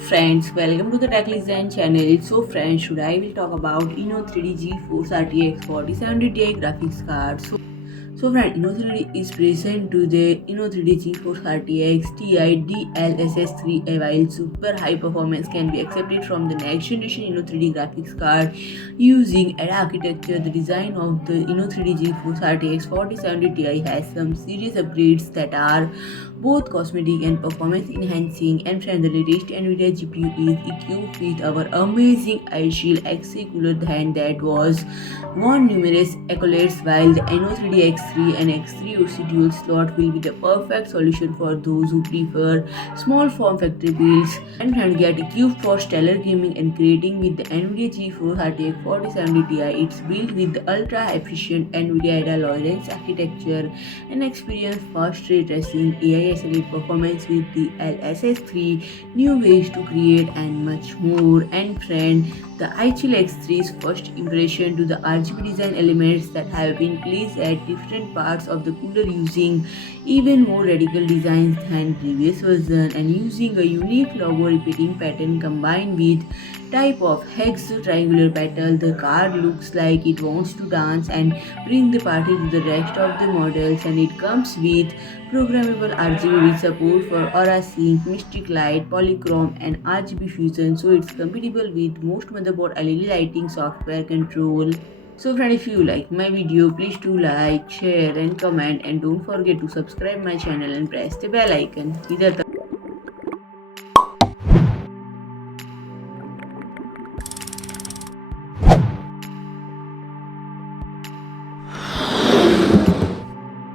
friends, welcome to the Tech Design channel. Friends, today I will talk about Inno3D GeForce RTX 4070 Ti graphics card. Friend, Inno3D is present to the Inno3D GeForce RTX Ti DLSS 3, while super high performance can be accepted from the next generation Inno3D graphics card using Ada architecture. The design of the Inno3D GeForce RTX 4070 Ti has some serious upgrades that are both cosmetic and performance enhancing, and from the latest NVIDIA GPU is equipped with our amazing iCHILL XC cooler fan that was won numerous accolades, while the Inno3D X3 and X3 OC dual slot will be the perfect solution for those who prefer small form factor builds and can get equipped for stellar gaming and creating with the NVIDIA GeForce RTX 4070 Ti. It's built with the ultra efficient NVIDIA Ada Lovelace architecture and experience fast ray tracing, AI accelerate performance with the LSS3, new ways to create, and much more. And friend, the iCHILL X3's first impression to the RGB design elements that have been placed at different parts of the cooler using even more radical designs than previous version, and using a unique logo repeating pattern combined with type of hex triangular petal. The card looks like it wants to dance and bring the party to the rest of the models, and it comes with programmable RGB with support for aura sync, mystic light, polychrome, and RGB fusion, so it's compatible with most motherboard LED lighting software control. Friend, if you like my video, please do like, share, and comment, and don't forget to subscribe my channel and press the bell icon.